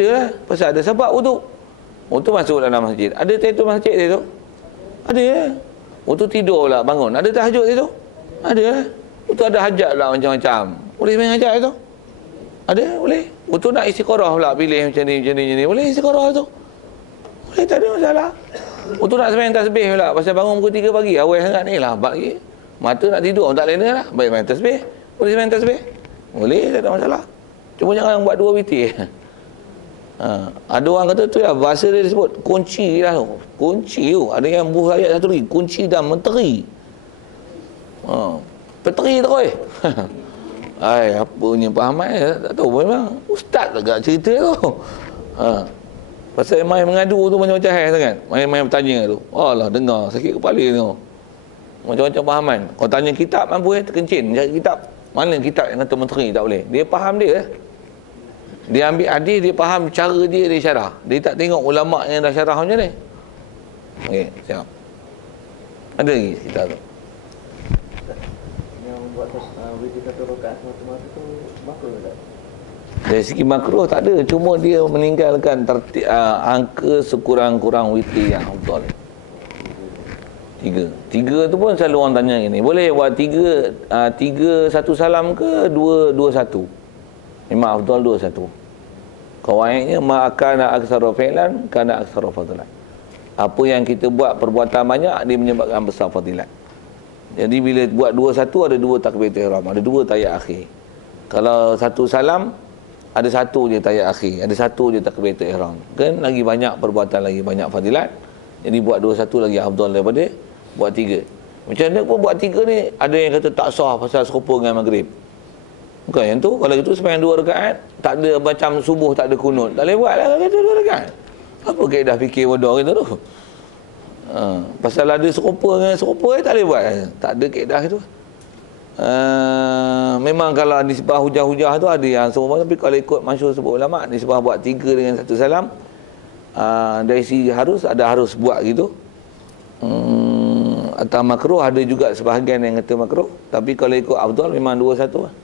Ada lah. Pasal ada sebab wudu. Wudu masuk dalam masjid. Ada tahiyatul masjid dia tu? Ada lah. Wudu tidur pula bangun. Ada tahajud dia tu? Ada lah. Wudu ada hajat pula macam-macam. Boleh main hajat tu? Ada, boleh. Wudu nak istiqarah pula pilih macam ni. Boleh istiqarah tu? Boleh, tak ada masalah. Wudu nak sembahyang tasbih pula. Pasal bangun pukul 3 pagi. Awal sangat ni lah. Bagi. Mata nak tidur. Tak lena lah. Baik main tasbih. Boleh sembahyang tasbih? Boleh, tak ada masalah. Cuma jangan buat 2 witir. Ada orang kata tu ya, bahasa dia disebut kunci lah tu. Kunci tu. Ada yang buh ayat satu lagi. Kunci dan menteri. Peteri terus. Apa punya pahaman tak tahu memang. Ustaz agak cerita tu. Pasal main mengadu tu macam-macam hal sangat. Main bertanya tu. Alah dengar sakit kepala tu. Macam-macam pahaman. Kau tanya kitab mampu terkencin cari kitab. Mana kitab yang kata menteri tak boleh. Dia faham dia. Dia ambil hadis, dia faham cara dia syarah. Dia tak tengok ulama yang dah syarah macam ni. Okey, siap. Ada lagi kita tu. Yang buat witir satu rakaat semata-mata tu makruh tak? Dari segi makruh tak ada, cuma dia meninggalkan angka sekurang-kurang witir yang afdal. 3 tu pun selalu orang tanya gini, boleh buat 3 satu salam ke 2 1? Memang afdal 2 1. Kawaidnya ma'akana aktsara fi'lan kana aktsara fadlan. Apa yang kita buat perbuatan banyak dia menyebabkan besar fadilat. Jadi bila buat 2 1 ada 2 takbiratul ihram, ada 2 tahiyat akhir. Kalau satu salam ada 1 je tahiyat akhir, ada 1 je takbiratul ihram. Kan lagi banyak perbuatan, lagi banyak fadilat. Jadi buat 2 1 lagi afdal daripada buat 3. Macam mana pun buat 3 ni ada yang kata tak sah pasal serupa dengan maghrib. Bukan yang tu. Kalau itu sembahyang 2 rakaat tak ada macam subuh tak ada kunut, tak boleh buat lah kata 2 rakaat. Apa kaedah fikir bodoh kita tu? Pasal ada serupa dengan serupa tak boleh buat. Tak ada kaedah itu. Memang kalau nisbah hujah-hujah tu ada yang serupa, tapi kalau ikut masyhur sebut ulama nisbah buat 3 dengan 1 salam, dari segi harus buat gitu. Atau makruh, ada juga sebahagian yang kata makruh, tapi kalau ikut afdal memang 2 1 lah.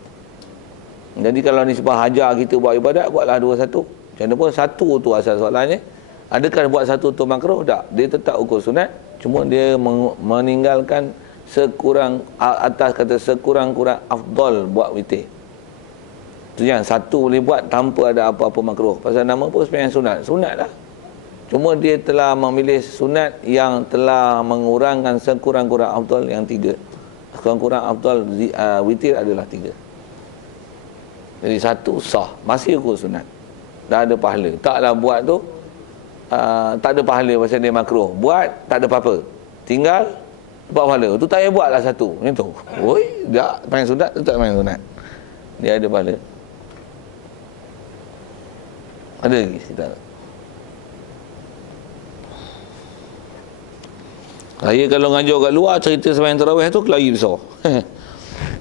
Jadi kalau nisbah hajar kita buat ibadat, buatlah 2 1. Macam mana pun 1 tu asal soalannya. Adakah buat 1 tu makruh? Tak. Dia tetap ukur sunat, cuma dia meninggalkan atas kata sekurang-kurang afdal buat witir. Tu yang 1 boleh buat tanpa ada apa-apa makruh. Pasal nama pun sembahyang sunat. Sunat lah. Cuma dia telah memilih sunat yang telah mengurangkan sekurang-kurang afdal yang 3. Sekurang-kurang afdal witir adalah 3. Jadi 1 sah, masih ukur sunat. Dah ada pahala. Taklah buat tu tak ada pahala pasal dia makruh. Buat tak ada apa-apa. Tinggal dapat pahala. Tu tak payah buatlah 1. Macam tu. Oi, tak main sunat, tu tak main sunat. Dia ada pahala. Ada lagi cerita. Saya kalau ngajar kat luar cerita sembahyang tarawih tu kelahi besar.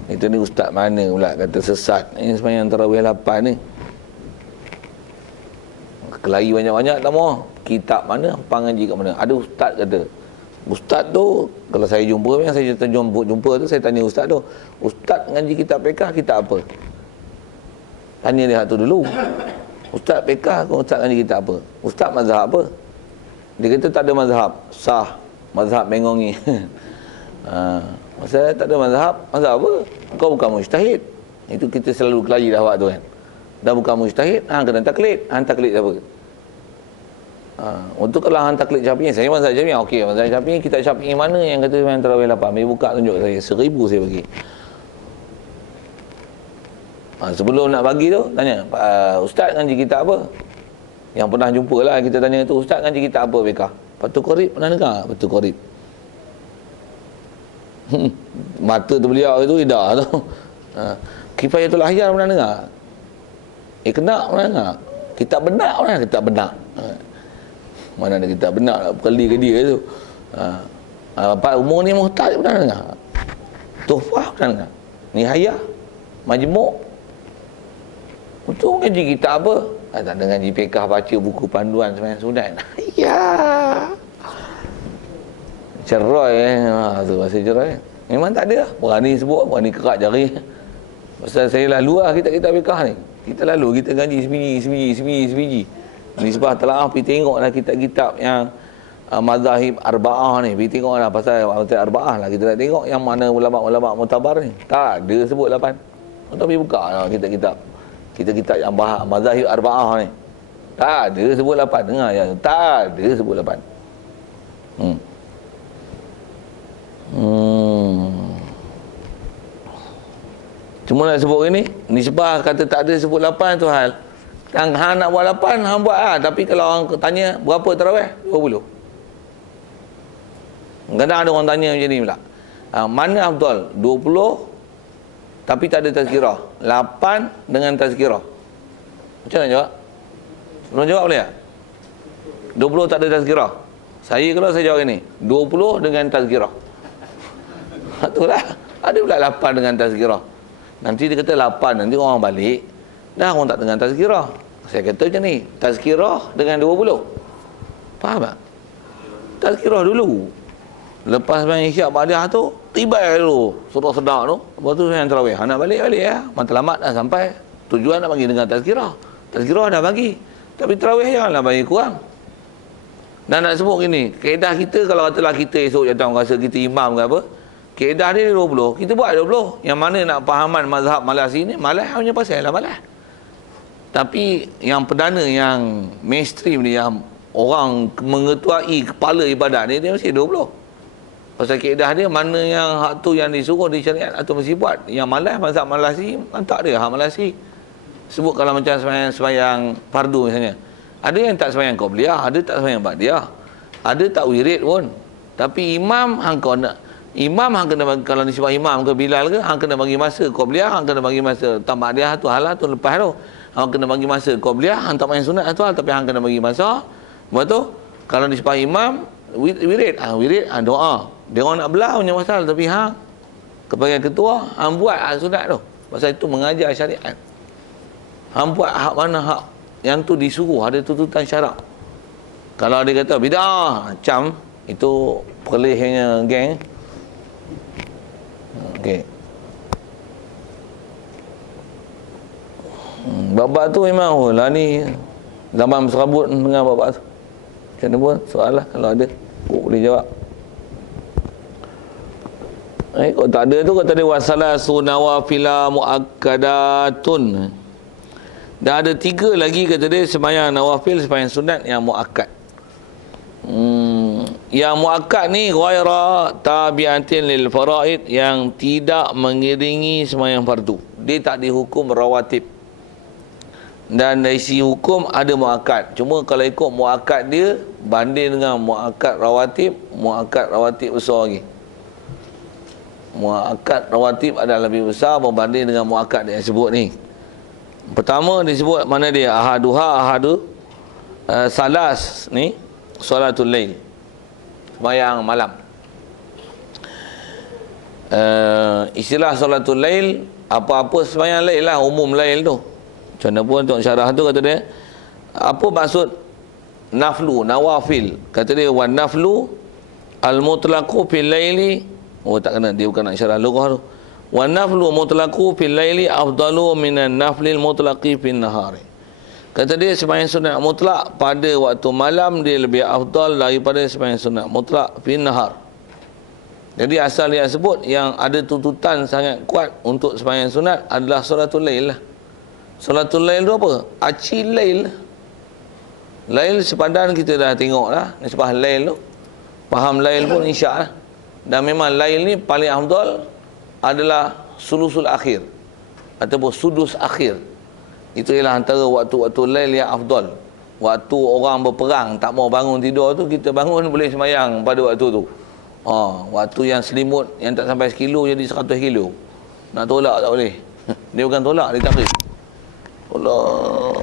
Itu ni ustaz mana pula kata sesat. Ini sembahyang tarawih 8 ni. Kelahi banyak-banyak tak mau. Kitab mana, pengaji kat mana. Ada ustaz kata. Ustaz tu kalau saya jumpa, yang saya jumpa tu saya tanya ustaz tu. Ustaz ngaji kitab fiqh, kitab apa? Tanya dia tu dulu. Ustaz fiqh ke ustaz ngaji kitab apa? Ustaz mazhab apa? Dia kata tak ada mazhab. Sah. Mazhab mengongi. Masa tak ada mazhab apa? Kau bukan mujtahid. Itu kita selalu kelahi dah waktu kan. Dah bukan mujtahid, kena taklid. Taklid siapa? Untuk kalau hang taklid Syafi'i, saya mazhab Syafi'i. Okey, mazhab Syafi'i, kitab Syafi'i mana yang kata sembahyang tarawih 8? Mari buka tunjuk saya. 1000 saya bagi. Sebelum nak bagi tu tanya, ustaz ngaji kitab apa? Yang pernah jumpa lah kita tanya tu, ustaz ngaji kitab apa fiqh? Fathul Qorib pernah dengar? Fathul Qorib. Mata tu beliau itu lidah tu. Kifayatul Ahyar pernah dengar? Kena pernah dengar? Kitab benak pernah? Kitab benak. Mana ada kitab benak nak kali ke dia tu. Pak umur ni Muhtaj pernah dengar? Tuhfah pernah dengar? Nihayah, Majmuk. Untuk ngaji kitab apa? Tak ada ngaji fiqh, baca buku panduan sembahyang sunat. Ya. Cerai tu bahasa cerai. Memang tak ada lah. Berani sebut, berani kerak jari. Pasal saya lalu lah kita fiqh ni. Kita lalu, kita ngaji sebiji. Nisbah telaah pergi tengoklah kitab-kitab yang mazahib arba'ah ni. Pergi tengoklah pasal mazahib arba'ah lah. Kita nak tengok yang mana ulama-ulama mutabar ni. Tak ada sebut 8. Tapi buka lah kitab-kitab yang bahas mazahib arba'ah ni. Tak ada sebut 8. Dengar ya. Tak ada sebut 8. Cuma nak sebut ini, nisbah kata tak ada sebut 8 tu hal. Hang nak buat 8, hang buat lah. Tapi kalau orang tanya, berapa tarawih? 20. Kadang ada orang tanya macam ni pula. Mana afdal? 20 tapi tak ada tazkirah. 8 dengan tazkirah. Macam mana jawab? Belum jawab boleh tak? 20 tak ada tazkirah. Saya kalau saya jawab ini, 20 dengan tazkirah. Itulah. Ada pula 8 dengan tazkirah. Nanti dia kata 8, nanti orang balik. Dah orang tak dengan tazkirah. Saya kata macam ni, tazkirah dengan 20. Faham tak? Tazkirah dulu. Lepas sembahyang isyak ba'diyah tu, tibai dulu surah sedar tu. Lepas tu sembahyang tarawih. Nak balik ya. Matlamat dah sampai. Tujuan nak bagi dengan tazkirah. Tazkirah dah bagi. Tapi tarawih janganlah bagi kurang. Dan nak sebut gini, kaedah kita kalau katalah kita esok datang rasa kita imam ke apa, kaedah dia 20, kita buat 20. Yang mana nak fahaman mazhab Malasi ni, malas hanya pasal lah malas. Tapi yang perdana, yang mainstream ni, yang orang mengetuai kepala ibadat ni, dia mesti 20. Pasal kaedah dia, mana yang hak tu yang disuruh di syariat atau mesti buat. Yang malas, mazhab Malasi, tak ada hak Malasi. Sebut kalau macam sembahyang fardu misalnya. Ada yang tak sembahyang qabliyah, ada tak sembahyang ba'diyah. Ada tak wirid pun. Tapi imam hang kau nak, imam hang kena bagi, kalau nisbah imam ke Bilal ke, hang kena bagi masa qabliyah, hang kena bagi masa ba'diyah tu hal tu lepas tu. Hang kena bagi masa qabliyah, hang tak main sunat tu hal, tapi hang kena bagi masa. Betul? Kalau nisbah imam wirid, doa. Dia orang nak belah punya pasal, tapi hang kebagian ketua, hang buat sunat tu. Pasal itu mengajar syariat. Hang buat hak mana hak yang tu disuruh, ada tuntutan syarak. Kalau dia kata bidah, macam itu perlehnya geng. Okey. Babak tu memang lah ni zaman serabut dengan babak tu. Macam mana pun soal lah kalau ada. Boleh jawab. Kalau tak ada tu, kata dia wasalasu nawafila muakkadatun. Dan ada 3 lagi kata dia sembahyang nawafil, sembahyang sunat yang muakkad. Yang muakkad ni ghaira tabi'atin lil faraid, yang tidak mengiringi sembahyang fardu. Dia tak dihukum rawatib. Dan dari sisi hukum ada muakkad. Cuma kalau ikut muakkad dia banding dengan muakkad rawatib besar lagi. Muakkad rawatib adalah lebih besar berbanding dengan muakkad yang sebut ni. Pertama disebut mana dia? Ahadu salas ni solatul lail, sembahyang malam. Istilah solatul lail, apa-apa sembahyang lail lah, umum lail tu. Macam mana pun tengok syarah tu kata dia, apa maksud naflu, nawafil? Kata dia wan naflu al mutlaqu fil laili. Oh tak kena, dia bukan nak syarah lughah tu. Wan naflu mutlaqu fil laili afdalu minan naflil mutlaqi fil nahari. Kata dia sembahyang sunat mutlak pada waktu malam dia lebih afdal daripada sembahyang sunat mutlak fil nahar. Jadi asal yang sebut yang ada tuntutan sangat kuat untuk sembahyang sunat adalah solatul lail lah. Solatul lail tu apa? Aci lail. Lail sepadan kita dah tengok lah, nisbah lail tu. Faham lail pun insya-Allah. Dan memang lail ni paling afdal adalah sulusul akhir ataupun sudus akhir. Itu ialah antara waktu-waktu lail yang afdal. Waktu orang berperang tak mau bangun tidur tu, kita bangun boleh sembahyang pada waktu tu. Waktu yang selimut yang tak sampai 1 kilo jadi 100 kilo. Nak tolak tak boleh. Dia bukan tolak, dia takrif. Tolak.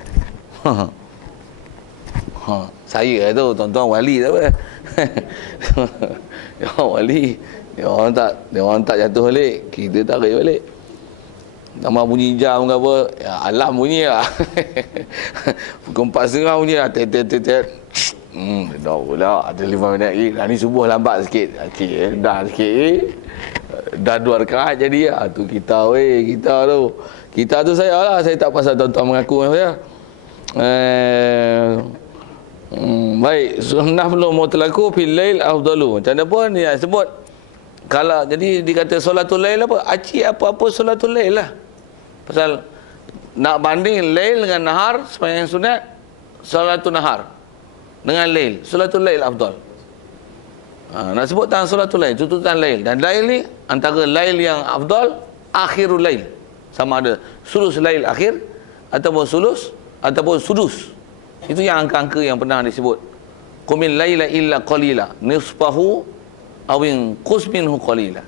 Saya tu tuan-tuan wali tak apa. Ya wali, dia orang tak jatuh balik, kita tarik balik. Tambah bunyi jam ke apa, ya, alam bunyi lah. Pukul 4.30 bunyi lah, tet. Dah pula, ada 5 minit lagi. Dah ni subuh lambat sikit. Okey, dah sikit. Dah 2 rakaat jadi lah. Tu kita tu saya lah. Saya tak pasal tuan-tuan mengaku saya. Baik, sunnah belum mutlaku fil lail afdalu. Macam mana pun dia sebut, kalau jadi dikata solatul lail apa? Aci apa-apa solatul lail lah. Pasal nak banding lail dengan nahar, sembahyang sunat solatul nahar dengan lail, solatul lail afdal. Nak sebut tentang solatul lail, tuntutan lail. Dan lail ni antara lail yang afdal, akhirul lail. Sama ada sulus lail akhir ataupun sulus ataupun sudus. Itu yang angka-angka yang pernah disebut. Qumil laila illa qalila nisfahu aw inqus minhu qalila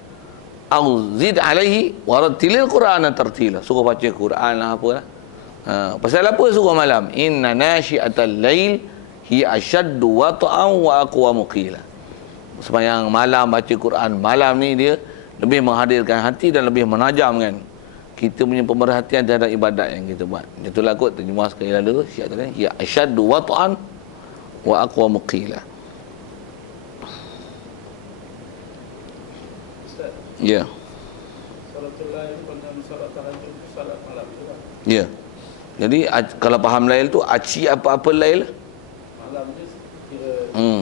aw zid alaihi warattilil qur'ana tartila. Suruh baca Quran lah apalah. Pasal apa suruh malam? Inna nasyi'atal lail hiya ashaddu wata'an wa aqwamu qila. Sembahyang malam, baca Quran malam ni dia lebih menghadirkan hati dan lebih menajamkan kita punya pemerhatian terhadap ibadat yang kita buat. Itulah kot terjemah sekali dulu syiat tadi, ya asyaddu wat'an wa aqwamu qila. Ya. Salatul lail dengan salat tahajud itu salat malam juga. Ya. Jadi kalau faham lail tu aci apa-apa lail? Malam ni kira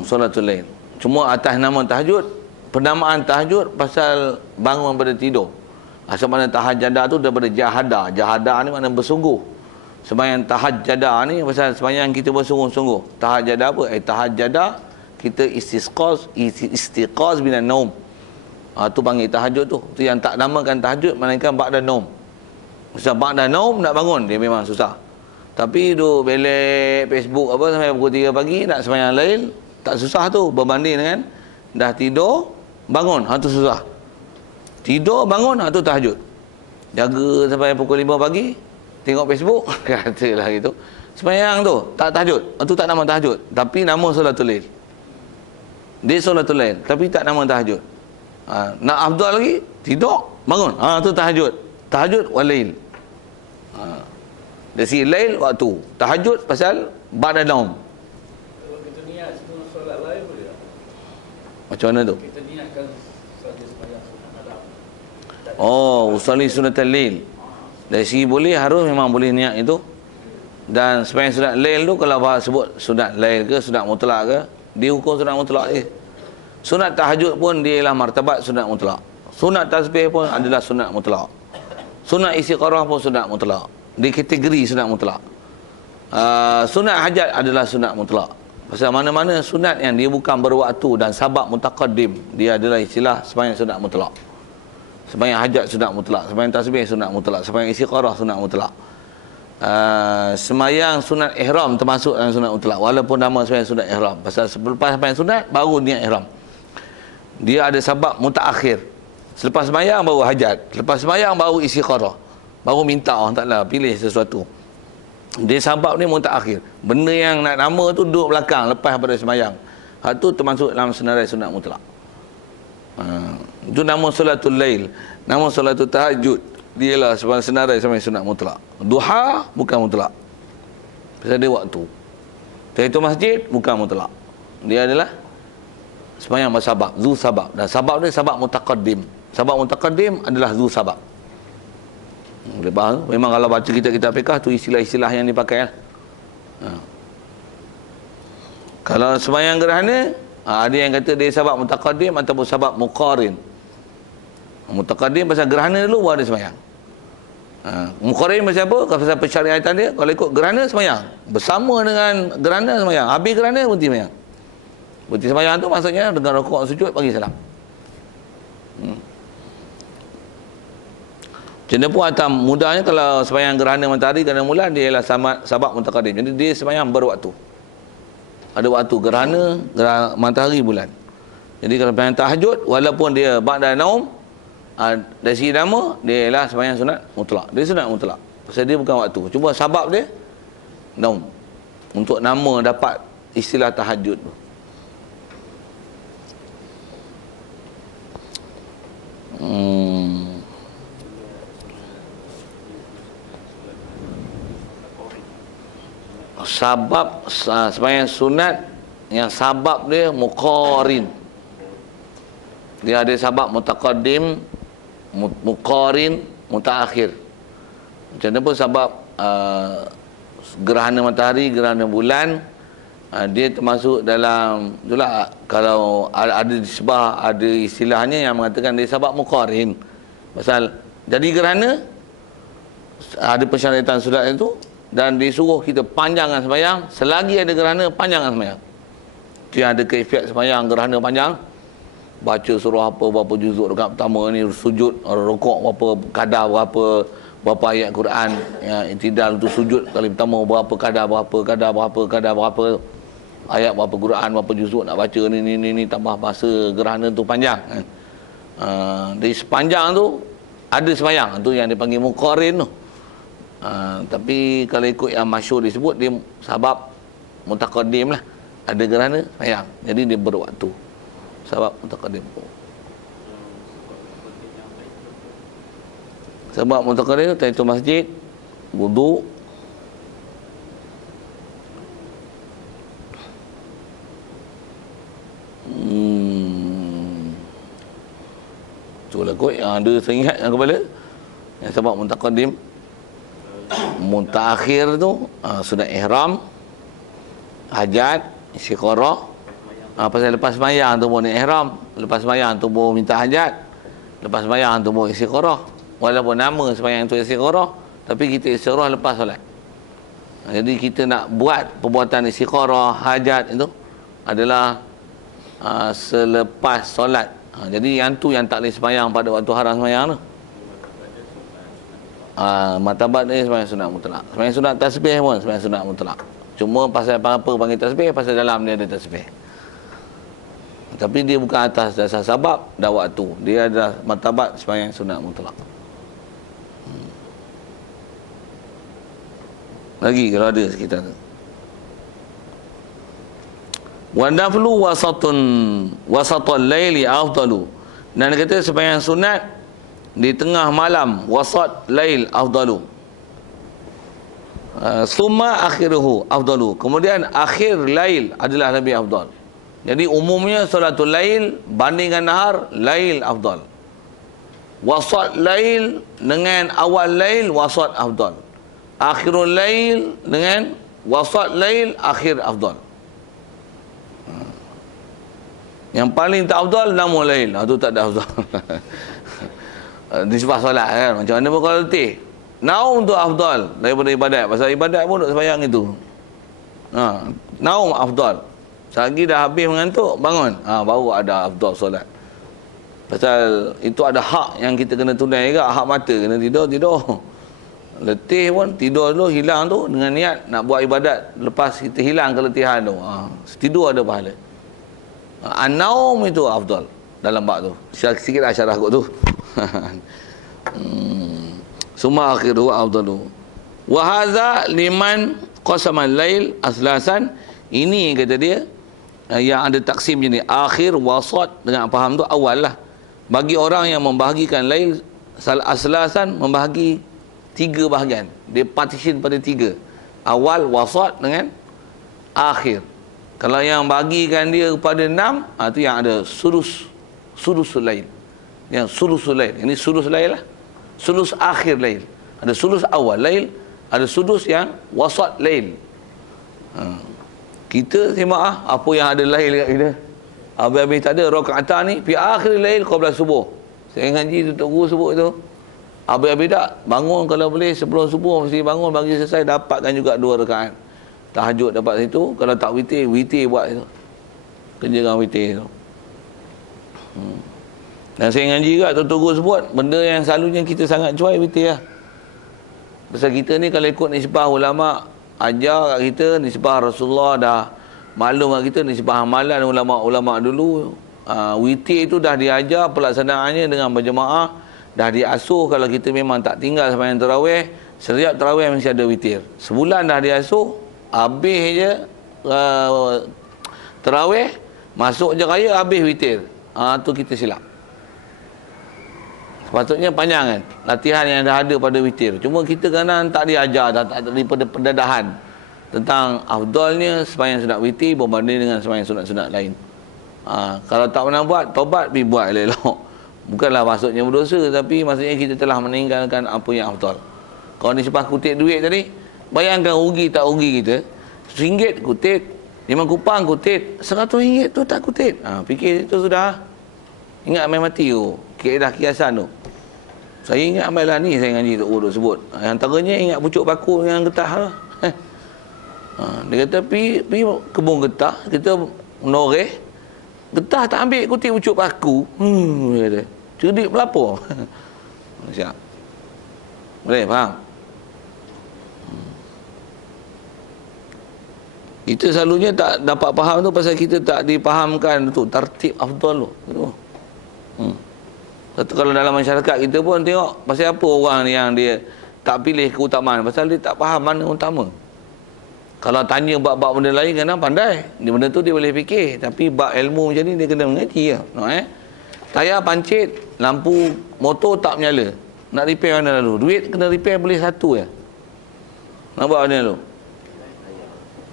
Salatul lail. Cuma atas nama tahajud, penamaan tahajud pasal bangun pada tidur. Asal mana tahajjadah tu daripada jahadah. Jahadah ni makna bersungguh. Sembahyang tahajjadah ni pasal sembahyang kita bersungguh-sungguh. Tahajjadah apa? Tahajjadah kita istiqaz binan naum. Tu panggil tahajud tu. Tu yang tak namakan tahajud melainkan ba'da naum. Pasal ba'da naum nak bangun dia memang susah. Tapi duduk belek Facebook apa sampai pukul 3 pagi nak sembahyang lain tak susah tu berbanding dengan dah tidur bangun. Tu susah. Tidur bangun tu tahajud. Jaga sampai pukul 5 pagi tengok Facebook katalah gitu. Sembahyang tu tak tahajud. Tu tak nama tahajud, tapi nama solatul lail. Dia solatul lail tapi tak nama tahajud. Nak afdal lagi tidur bangun. Tu tahajud. Tahajud wal lail. Dari si lail waktu. Tahajud pasal ba'da naum. kalau kita niat semua solat lain boleh tak? Macam mana tu? Kita niatkan saja sembahyang sunat malam. Usolli sunatal lail. Dari segi boleh, harus memang boleh niat itu. Dan sembahyang sunat lail tu kalau sebut sunat lail ke sunat mutlak ke, dia hukum sunat mutlak je. Sunat tahajud pun dia ialah martabat sunat mutlak. Sunat tasbih pun adalah sunat mutlak. Sunat istiqarah pun sunat mutlak. Di kategori sunat mutlak. Sunat hajat adalah sunat mutlak. Pasal mana-mana sunat yang dia bukan berwaktu dan sabab mutaqaddim, dia adalah istilah sembahyang sunat mutlak. Sembahyang hajat sunat mutlak, sembahyang tasbih sunat mutlak, sembahyang istiqarah sunat mutlak. Sembahyang sunat ihram termasuk dalam sunat mutlak walaupun nama sembahyang sunat ihram. Pasal selepas sembahyang sunat baru niat ihram. Dia ada sabab mutaakhir. Selepas sembahyang baru hajat, selepas sembahyang baru istiqarah, baru minta Allah Taala pilih sesuatu. Dia sabab ni mutaakhir. Benda yang nak nama tu duduk belakang lepas pada sembahyang. Hak tu termasuk dalam senarai sunat mutlak. Itu nama solatul lail. Nama solatul tahajud dia lah senarai sama sunat mutlak. Duha bukan mutlak. Pasal dia waktu. Tahiyatul masjid bukan mutlak. Dia adalah sembahyang bersabab, zu sabab. Dan sabab dia sabab mutaqaddim. Sabab mutaqaddim adalah zu sabab. Boleh faham? Memang kalau baca kitab-kitab fiqh tu istilah-istilah yang dipakai lah. Kalau sembahyang gerhana, ada yang kata dia sabab mutaqaddim ataupun sabab muqarin. Mutaqaddim pasal gerhana dulu baru ada sembahyang. Muqarin pasal apa? Pasal persyariatan dia, kalau ikut gerhana sembahyang. Bersama dengan gerhana sembahyang. Habis gerhana berhenti sembahyang. Berhenti sembahyang tu maksudnya dengan rukuk sujud bagi salam. Macam pun atam mudahnya kalau sembahyang gerhana matahari gerhana bulan dia ialah sabab mutaqaddim. Jadi dia sembahyang berwaktu. Ada waktu gerhana matahari bulan. Jadi kalau sembahyang tahajud walaupun dia ba'da naum, dari segi nama dia ialah sembahyang sunat mutlak. Dia sunat mutlak. Pasal dia bukan waktu. Cuma sabab dia naum. Untuk nama dapat istilah tahajud tu. Sabab sembahyang sunat yang sabab dia muqarin. Dia ada sabab mutaqaddim, muqarin, mutaakhir. Macam mana pun sabab gerhana matahari, gerhana bulan, dia termasuk dalam itulah, kalau ada disebah, ada istilahnya yang mengatakan dia sabab muqarin. Pasal jadi gerhana ada persyaratan solat itu, dan disuruh kita panjangkan sembahyang selagi ada gerhana, panjangkan sembahyang. Itu yang ada kaifiat sembahyang gerhana panjang. Baca surah apa, berapa juzuk dekat pertama ni, sujud rukuk berapa kadar, berapa ayat Quran, ya, i'tidal tu sujud kali pertama berapa kadar, berapa ayat, berapa Quran, berapa juzuk nak baca ni tambah masa gerhana tu panjang kan. Di sepanjang tu ada sembahyang, tu yang dipanggil muqarin tu. Tapi kalau ikut yang masyhur disebut, dia sabab mutaqaddim lah, ada gerhana sembahyang, jadi dia berwaktu, sabab mutaqaddim. Sebab mutaqaddim tahiyatul masjid, wudu, itulah kot yang ada saya ingat yang kepala. Yang sebab mutaqaddim, mutaakhir tu sunat ihram, hajat, istiqarah. Pasal lepas sembahyang tu boleh ihram, lepas sembahyang tu boleh minta hajat, lepas sembahyang tu boleh istiqarah. Walaupun nama sembahyang tu istiqarah, tapi kita istiqarah lepas solat. Jadi kita nak buat perbuatan istiqarah, hajat itu adalah selepas solat. Jadi yang tu yang tak boleh sembahyang pada waktu haram sembahyang tu. Martabat ni sembahyang sunat mutlak. Sembahyang sunat tasbih pun sembahyang sunat mutlak. Cuma pasal apa panggil tasbih, pasal dalam dia ada tasbih. Tapi dia bukan atas dasar sabab dan waktu. Dia adalah martabat sembahyang sunat mutlak. Lagi kalau ada sekitar tu. Wa naflu wasatul laili afdalu. Dan dia kata sembahyang sunat di tengah malam, wasat lail afdalu. Summa akhiruhu afdalu. Kemudian akhir lail adalah lebih afdal. Jadi umumnya salatul lail bandingkan nahar, lail afdal. Wasat lail dengan awal lail, wasat afdal. Akhirul lail dengan wasat lail, akhir afdal. Yang paling tak afdal namu lail. Itu tak ada afdal. Di sebab solat kan, macam mana pun kalau letih, naum tu afdal daripada ibadat. Pasal ibadat pun duk sembahyang itu. Naum afdal. Selagi dah habis mengantuk, bangun, baru ada afdal solat. Pasal itu ada hak yang kita kena tunai juga. Hak mata kena tidur. Letih pun tidur dulu, hilang tu dengan niat nak buat ibadat. Lepas kita hilang keletihan tu, tidur ada pahala. An-naum itu afdal dalam bab tu. Sikit syarah kot tu. Summa akhiru afdalu. Wa hadza liman qasama al-lail aslasan. Ini kata dia yang ada taksim ni, akhir, wasat dengan faham tu awal lah. Bagi orang yang membahagikan lail aslasan, membahagi 3 bahagian. Dia partition pada 3. Awal, wasat dengan akhir. Kalau yang bagikan dia kepada 6, tu yang ada sudusul lail. Yang sudusul lail. Ini sudus lail lah. Sudus akhir lail. Ada sudus awal lail, ada sudus yang wasat lail. Kita simak apa yang ada lail kat kita. Habis-habis tak ada rakaatan ni fi akhir lail qabla subuh. Saya ngaji tutup guru subuh tu. Habis-habis tak bangun, kalau boleh sebelum subuh mesti bangun, bagi selesai dapatkan juga 2 rakaat. Tahajud dapat situ. Kalau tak witir buat itu. Kerjakan witir tu. Dan saya ngaji juga tutup guru sebut benda yang selalunya kita sangat cuai witir lah. Pasal kita ni kalau ikut nisbah ulama ajar kat kita, nisbah Rasulullah dah maklum kat kita, nisbah amalan ulama-ulama dulu, witir itu dah diajar pelaksanaannya dengan berjemaah, dah diasuh. Kalau kita memang tak tinggal sembahyang tarawih, setiap tarawih mesti ada witir. Sebulan dah diasuh, habis je tarawih, masuk je raya, habis witir. Tu kita silap. Sepatutnya panjang kan latihan yang dah ada pada witir. Cuma kita kadang tak diajar, tak daripada pendadahan tentang afdalnya sembahyang sunat witir berbanding dengan sembahyang sunat-sunat lain. Kalau tak pernah buat, taubat pergi buat elok. Bukanlah maksudnya berdosa, tapi maksudnya kita telah meninggalkan apa yang afdal. Kalau ni sebab kutip duit tadi, bayangkan rugi tak rugi kita. RM1 kutip, 5 kupang kutip, RM100 tu tak kutip. Fikir itu sudah. Ingat main mati tu. Kaedah kiasan tu. Saya ingat amalan ni saya ngaji Tok Guru sebut. Antaranya ingat pucuk paku dengan getah tu. Dia kata pi kebun getah, kita menoreh. Getah tak ambil kutip pucuk paku. Dia kata. Cerdik melapor. Siap. Boleh faham? Kita selalunya tak dapat faham tu pasal kita tak dipahamkan tu tertib afdal tu. Satu kalau dalam masyarakat kita pun tengok pasal apa orang yang dia tak pilih keutamaan, pasal dia tak faham mana utama. Kalau tanya bab-bab benda lain kadang pandai, dia benda tu dia boleh fikir, tapi bab ilmu macam ni dia kena mengaji lah. Tayar pancit, lampu motor tak menyala, nak repair mana lalu? Duit kena repair boleh satu je. Nak buat mana lalu?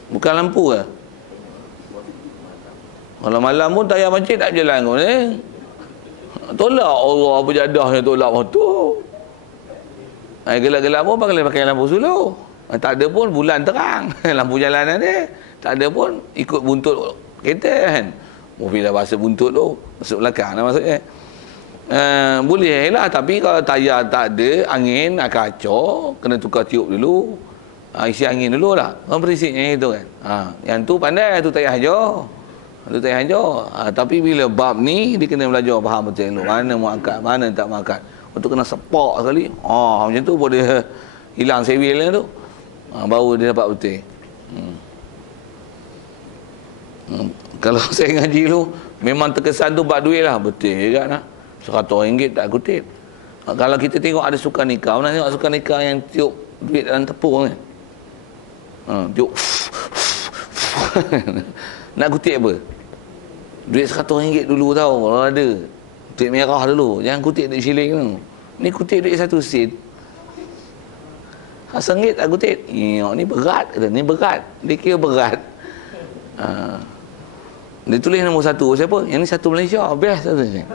Bukan lampu ke? Kalau malam pun tayar pancit tak berjalan kau ni. Tolak Allah apa jadahnya tolak motor. Gelap-gelap pun pakai lampu suluh. Tak ada pun bulan terang. Lampu jalanan dia. Tak ada pun ikut buntut kereta kan. Mobil dah bahasa buntut tu. Masuk belakang lah maksudnya. Boleh lah. Tapi kalau tayar tak ada, angin kacau, kena tukar tiup dulu. Isi angin dulu lah. Orang perisiknya itu kan. Yang tu pandai, tu tayar hijau. Itu tak hajar. Tapi bila bab ni dia kena belajar faham betul elok. Mana muakkad, mana tak muakkad. Untuk kena sepak sekali. Macam tu boleh hilang sewil tu. Baru dia dapat betul. Kalau saya ngaji tu memang terkesan tu bab duit lah. Betul juga nak. RM100 tak kutip. Kalau kita tengok ada sukan nikah, nak tengok sukan nikah yang tiup duit dalam tepung kan. Tiup. Nak kutip apa? Duit RM100 dulu tau kalau ada. Duit merah dulu. Jangan kutip duit shilling tu. Ni kutip duit 1 sen. RM1 tak kutip. Ni berat. Ni berat. Dia kira berat. Dia tulis nombor 1 siapa? Yang ni 1 Malaysia. Best satu ni.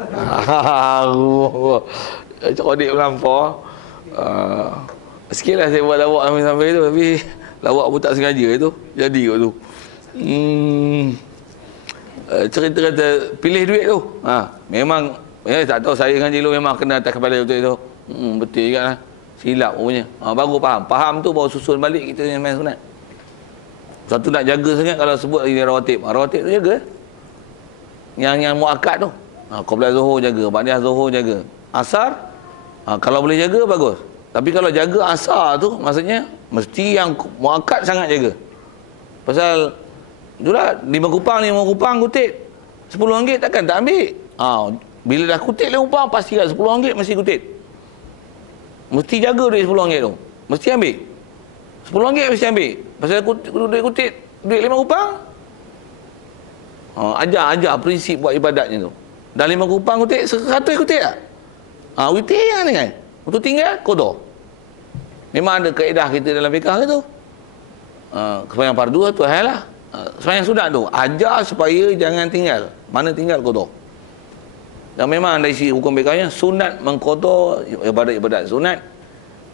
Cerdik melampau. Sikit lah saya buat lawak sampai tu. Tapi lawak pun tak sengaja tu. Jadi kot tu. Cerita kata pilih duit tu. Memang tak tahu saya dengan Jilo memang kena atas kepala betul tu. Betul juga lah. Silap punya. Baru faham tu baru susun balik kita yang main sunat. Satu nak jaga sangat kalau sebut lagi rawatib. Rawatib tu jaga. Yang muakkad tu. Qiblah Zuhur jaga, Ba'diyah Zuhur jaga. Asar kalau boleh jaga bagus. Tapi kalau jaga asar tu maksudnya mesti yang muakkad sangat jaga. Pasal itulah 5 kupang kutip RM10 takkan tak ambil. Bila dah kutip 5 kupang pasti kat RM10 mesti kutip. Mesti jaga duit RM10 tu. Mesti ambil. RM10 mesti ambil. Pasal duit kutip duit 5 kupang. Ajar prinsip buat ibadatnya tu. Dah 5 kupang kutip 100 kutip tak? Witir yang ni kan. Untuk tinggal qada. Memang ada kaedah kita dalam fiqh tu. Sembahyang fardu tu hal lah. Sembahyang sunat tu ajar supaya jangan tinggal. Mana tinggal qada. Dan memang dari sisi hukum fiqhnya sunat mengqada ibadat-ibadat sunat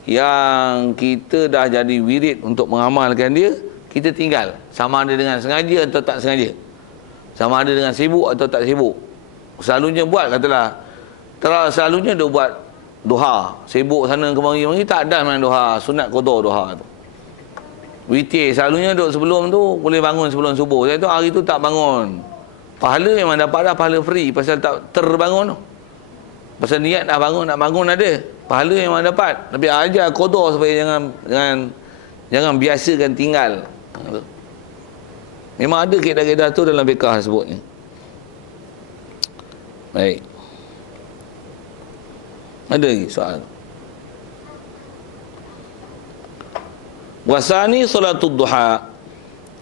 yang kita dah jadi wirid untuk mengamalkan dia, kita tinggal. Sama ada dengan sengaja atau tak sengaja. Sama ada dengan sibuk atau tak sibuk. Selalunya buat katalah selalunya dia buat duha, sibuk sana kemari tak ada main duha, sunat qada duha tu. Witir selalunya duduk sebelum tu boleh bangun sebelum subuh. Saya tu hari tu tak bangun. Pahala memang dapat dah, pahala free pasal tak terbangun tu. Pasal niat dah bangun, nak bangun ada. Pahala memang dapat. Tapi ajar qada supaya jangan biasakan tinggal. Memang ada kaedah-kaedah tu dalam fiqh sebutnya. Baik. Ada lagi soal? Wasani salatul duha.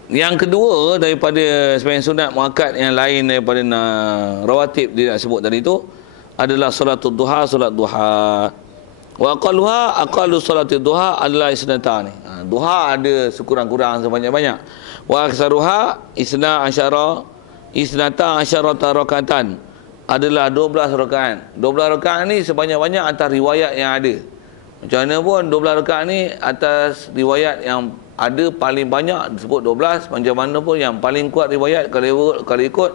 Yang kedua daripada sembahyang sunat muakkad yang lain daripada rawatib dia nak sebut tadi tu adalah salatul duha, solat duha. Wa aqalluha aqallu salatul duha adalah isnatani. Duha ada sekurang-kurang sebanyak-banyak. Wa aksaruha isnata asyarata rakaatan adalah 12 rakaat. 12 rakaat ni sebanyak-banyak antara riwayat yang ada. Macam mana pun 12 rakaat ni atas riwayat yang ada paling banyak disebut 12. Macam mana pun yang paling kuat riwayat kalau ikut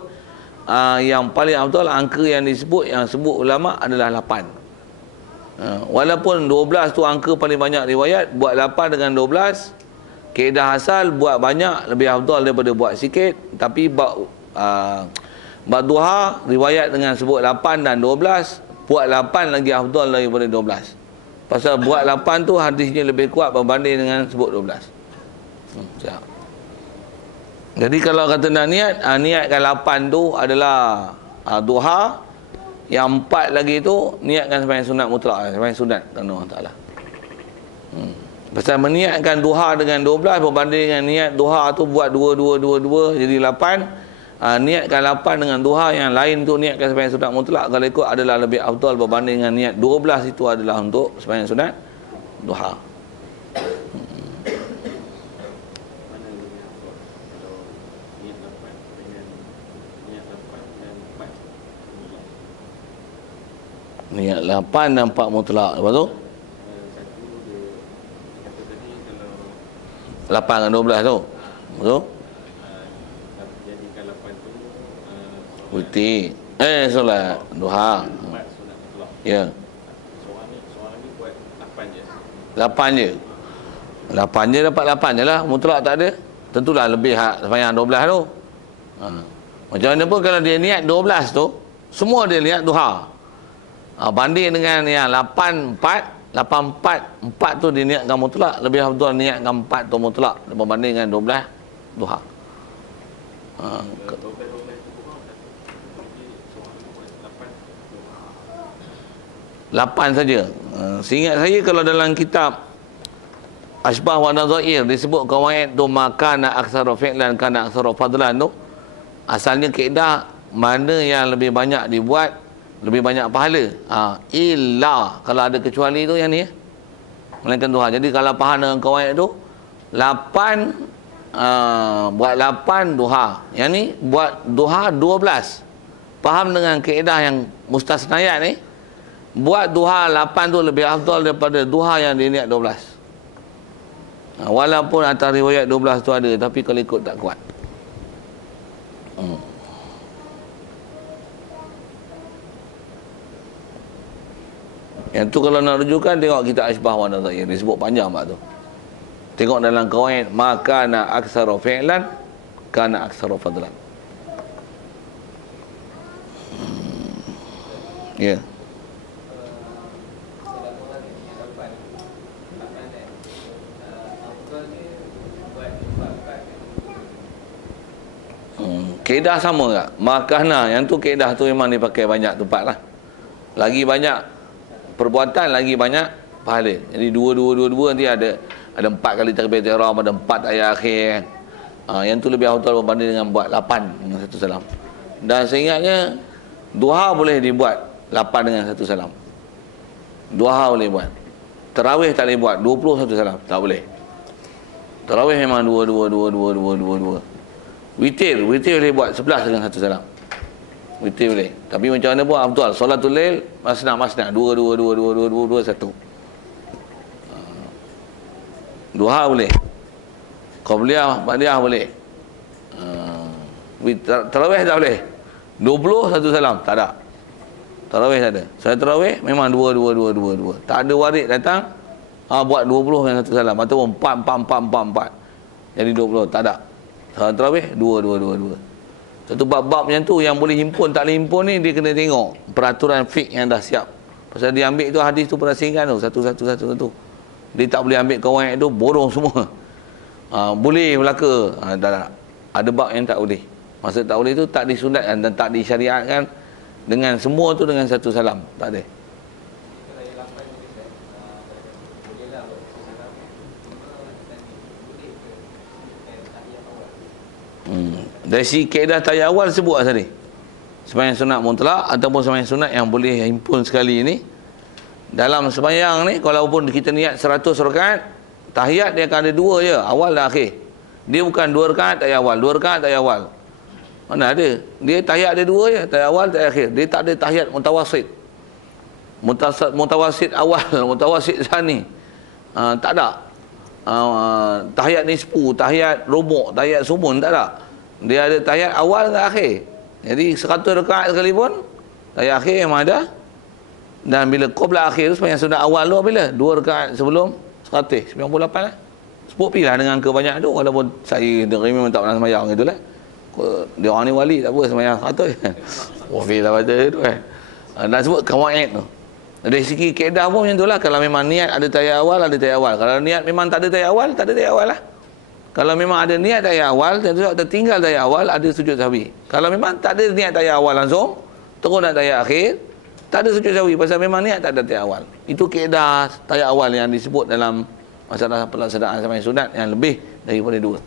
yang paling betul angka yang disebut, yang sebut ulama adalah 8. Walaupun 12 tu angka paling banyak riwayat, buat 8 dengan 12 kaedah asal buat banyak lebih afdal daripada buat sikit. Tapi bab duha riwayat dengan sebut 8 dan 12, buat 8 lagi afdal daripada 12. Pasal buat 8 tu hadisnya lebih kuat berbanding dengan sebut 12. Siap. Jadi kalau kata nak niatkan 8 tu adalah duha. Yang 4 lagi tu niatkan sembahyang sunat mutlak, sembahyang sunat kerana Allah Taala. Pasal meniatkan duha dengan 12 berbanding dengan niat duha tu buat 2 jadi 8. Niatkan 8 dengan duha, yang lain tu niatkan sembahyang sunat mutlak kalau ikut adalah lebih afdal berbanding dengan niat 12 itu adalah untuk sembahyang sunat duha. Niat 8 dan 4 mutlak. Lepas tu 8 dengan 12 tu. Betul? Witir. Solat duha. Ya. Seorang ni buat 8 je. 8 je. 8 je dapat 8 je lah. Mutlak tak ada. Tentulah lebih sembahyang 12 tu. Macam mana pun kalau dia niat 12 tu, semua dia niat duha. Banding dengan yang 8 4 tu dia niatkan mutlak, lebih afdal niatkan 4 tu mutlak berbanding dengan 12 duha. 8 saja. Seingat saya kalau dalam kitab Asbah wa Nadhair disebut qawaid tu makana aktsara fi'lan kana aktsara fadlan tu, asalnya kaedah mana yang lebih banyak dibuat lebih banyak pahala. Illa kalau ada kecuali tu yang ni melainkan duha. Jadi kalau faham dengan qawaid tu 8 buat 8 duha. Yang ni buat duha 12. Faham dengan kaedah yang mustasnayat ni, buat duha 8 tu lebih afdal daripada duha yang diniat 12. Walaupun atas riwayat 12 tu ada, tapi kalau ikut tak kuat. Yang tu kalau nak rujukan, tengok kita Asbah wa Nadhair, disebut panjang mak tu. Tengok dalam qawaid makana aktsara fi'lan kana aktsara fadlan. Ya. Kaedah sama tak? Makana yang tu kaedah tu memang dipakai banyak tempat lah. Lagi banyak perbuatan, lagi banyak pahala. Jadi 2 nanti ada 4 kali takbiratul ihram, ada 4 ayat akhir. Yang tu lebih afdal berbanding dengan buat 8 dengan 1 salam. Dan seingatnya duha boleh dibuat 8 dengan 1 salam. Duha boleh buat. Tarawih tak boleh buat 20 1 salam, tak boleh. Tarawih memang 2. Witir boleh buat 11 dengan 1 salam. Witir boleh. Tapi macam mana pun afdal. Solatul lail masna 2 1. Duha boleh. Qabliyah, ba'diyah boleh. Tarawih tak boleh. 20 1 salam, tak ada. Tarawih tak ada. Solat tarawih memang 2. Tak ada warid datang buat 20 dengan 1 salam ataupun 4. Jadi 20, tak ada. Salat tarawih 2. Satu bab-bab macam tu yang boleh himpun tak boleh himpun ni, dia kena tengok peraturan fiqh yang dah siap. Pasal dia ambil tu hadis tu perasingkan tu satu. Dia tak boleh ambil kawan tu borong semua. Boleh belaka. Tak. Ada bab yang tak boleh. Maksud tak boleh tu tak disunatkan dan tak disyariatkan dengan semua tu dengan 1 salam. Tak ada. Dari si kaedah tahiyat awal sebut asal ni. Sembahyang sunat mutlak ataupun sembahyang sunat yang boleh himpun sekali ni. Dalam sembahyang ni, kalaupun kita niat 100 rakaat, tahiyat dia akan ada 2 je, awal dan akhir. Dia bukan 2 rakaat tahiyat awal, 2 rakaat tahiyat awal. Mana ada? Dia tahiyat ada 2 je, tahiyat awal, tahiyat akhir. Dia tak ada tahiyat mutawassit. mutawasid awal, mutawasid sani. Tak ada. Tahiyat nisfu, tahiyat rubuk, tahiyat sumun, tak ada. Dia ada tahiyat awal dan akhir. Jadi 100 rakaat sekalipun, tahiyat akhir memang ada. Dan bila qabla akhir tu sembahyang sunat awal tu bila? 2 rakaat sebelum 100, 98 lah. Sebut pilah dengan angka banyak tu, walaupun saya memang tak pernah sembahyang gitulah. Dia orang ni wali tak apa sembahyang 100. Wafil lah baca tu kan. Dan sebut kawaid tu. Dari segi kaedah pun macam tu lah. Kalau memang niat ada tahiyat awal, ada tahiyat awal. Kalau niat memang tak ada tahiyat awal, tak ada tahiyat awal lah. Kalau memang ada niat tahiyat awal, tertinggal tahiyat awal, ada sujud sahwi. Kalau memang tak ada niat tahiyat awal langsung, terus nak tahiyat akhir, tak ada sujud sahwi. Pasal memang niat tak ada tahiyat awal. Itu kaedah tahiyat awal yang disebut dalam masalah pelaksanaan sembahyang sunat yang lebih daripada 2.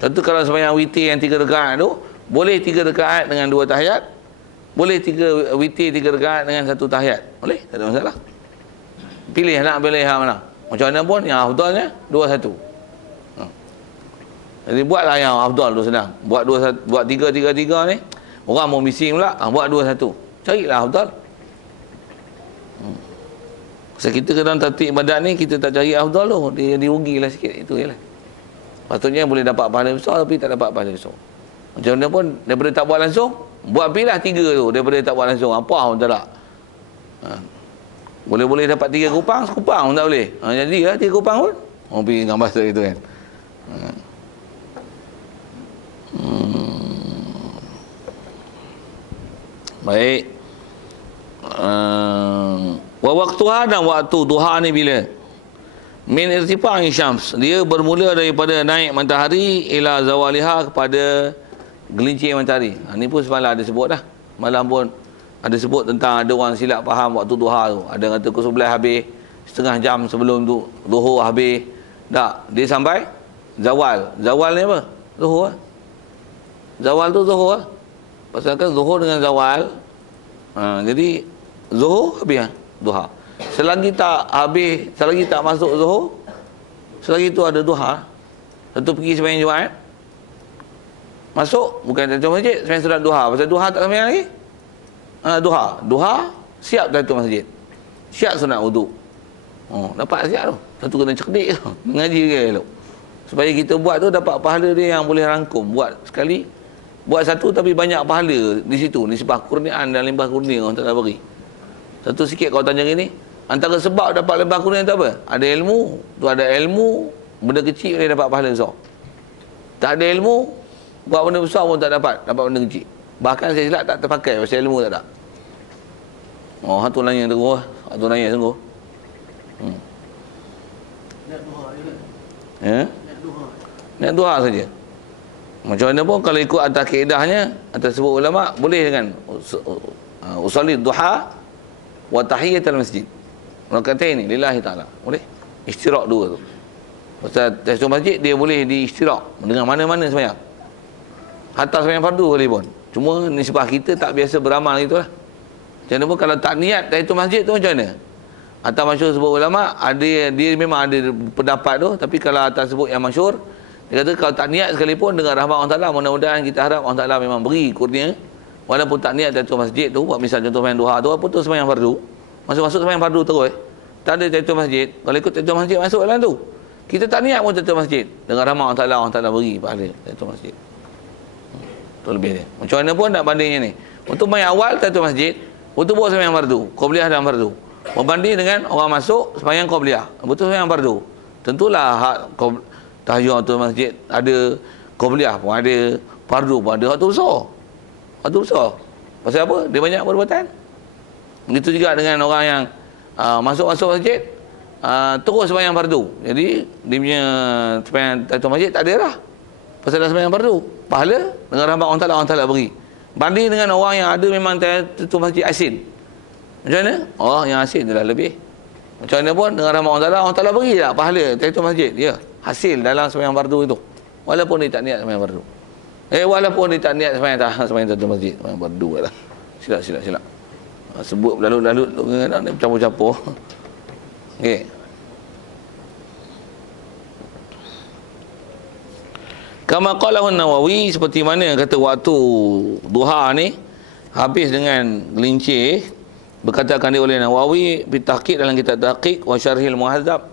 Tentu kalau sembahyang witir yang 3 rakaat tu, boleh 3 rakaat dengan 2 tahiyat, boleh 3 witir 3 rakaat dengan 1 tahiyat. Boleh, tak ada masalah. Pilih nak pilih yang mana. Macam mana pun yang afdalnya 2-1. Jadi buatlah yang afdal tu senang. Buat 3-3-3 ni. Orang mau bising pula, buat 2-1. Carilah afdal. Sebab kita kena tertib ibadat ni, kita tak cari afdal tu, dia dirugilah sikit. Itu je lah. Patutnya boleh dapat pahala besar tapi tak dapat pahala besar. Macam mana pun daripada tak buat langsung, buat pilah 3 tu daripada tak buat langsung. Apa pun tak ada. Boleh-boleh dapat 3 kupang, sekupang pun tak boleh. Jadilah 3 kupang pun. Orang pergi dengan bahasa itu kan. Baik. Wa waktuha, dan waktu duha ni bila? Min irtifa'i syams, dia bermula daripada naik matahari ila zawaliha, kepada gelincir matahari. Ni pun semalam ada sebut dah. Malam pun ada sebut tentang ada orang silap faham waktu duha tu. Ada kata pukul 11 habis, setengah jam sebelum tu zuhur habis. Tak, dia sampai zawal. Zawal ni apa? Zuhur lah. Zawal tu zuhur lah. Pasal kan zuhur dengan zawal. Jadi zuhur habis lah duha. Selagi tak habis, selagi tak masuk zuhur, selagi tu ada duha. Satu pergi sembahyang Jumaat, masuk, bukan tahiyatul masjid, sembahyang sunat duha. Pasal duha tak sembahyang lagi. Duha siap tahiyatul masjid, siap sunat wudu. Dapat siap tu. Satu kena cerdik tu, mengaji ke elok. Supaya kita buat tu dapat pahala dia yang boleh rangkum. Buat sekali, buat satu tapi banyak pahala di situ, nisbah kurniaan dan limbah kurnia orang tak nak bagi. Satu sikit kau tanya gini, antara sebab dapat limbah kurnia tu apa? Ada ilmu, tu ada ilmu, benda kecil boleh dapat pahala besar. Tak ada ilmu, buat benda besar pun tak dapat benda kecil. Bahkan saya silap tak terpakai pasal ilmu tak ada. Hatu nanya terus, hatu nanya sungguh. Niat duha je. Ya? Niat duha saja. Macam mana pun kalau ikut atas kaedahnya, atas sebut ulama, boleh dengan usolid duha wa tahiyatul masjid. Rakaat ini lillahi taala. Boleh? Istirak 2 tu. Pasal tahiyatul masjid dia boleh diistirak dengan mana-mana sembahyang. Hatta sembahyang fardu sekalipun. Cuma nisbah kita tak biasa beramal gitulah. Macam mana pun kalau tak niat tahiyatul masjid tu macam mana? Atas masyhur sebut ulama, dia memang ada pendapat tu, tapi kalau atas sebut yang masyhur, dia kata kalau tak niat sekalipun dengan rahmat Allah Ta'ala, mudah-mudahan kita harap Allah Ta'ala memang beri kurnia. Walaupun tak niat tahiyatul masjid tu, buat misal contoh sembahyang duha tu, apa tu sembahyang fardu, masuk sembahyang fardu terus, tak ada tahiyatul masjid. Kalau ikut tahiyatul masjid masuk dalam tu, kita tak niat pun tahiyatul masjid, dengan rahmat Allah Ta'ala beri pahala tahiyatul masjid. Tu lebih dia. Macam mana pun nak bandingnya ni. Untuk sembahyang awal tahiyatul masjid, untuk buat sembahyang fardu, qabliyah dan fardu. Membanding dengan orang masuk sembahyang qabliyah, betul sembahyang fardu. Tentulah hak tahiyatul masjid ada, qabliyah pun ada, fardu pun ada, waktu besar. Waktu besar. Pasal apa? Dia banyak perbuatan. Begitu juga dengan orang yang masuk masjid, terus sembahyang fardu. Jadi dia punya sembahyang tahiyatul masjid tak ada lah. Pasal dah sembahyang fardu. Pahala dengan rahmat Allah Ta'ala beri. Banding dengan orang yang ada memang tahiyatul masjid asin. Macam mana? Oh, yang asin adalah lebih. Macam mana pun dengan rahmat Allah Ta'ala beri tak pahala tahiyatul masjid. Ya, hasil dalam sembahyang fardu itu. Walaupun dia tak niat sembahyang fardu. Walaupun dia tak niat sembahyang tahiyatul masjid, sembahyang fardu lah. Silap. Sebut lalu-lalu nak campur-campur. Okey. Kama qalahu Nawawi, seperti mana kata waktu duha ni habis dengan gelincir Berkatakan dia oleh Nawawi fi tahqiq dalam kitab Tahqiq wa Syarhil Muhadzab,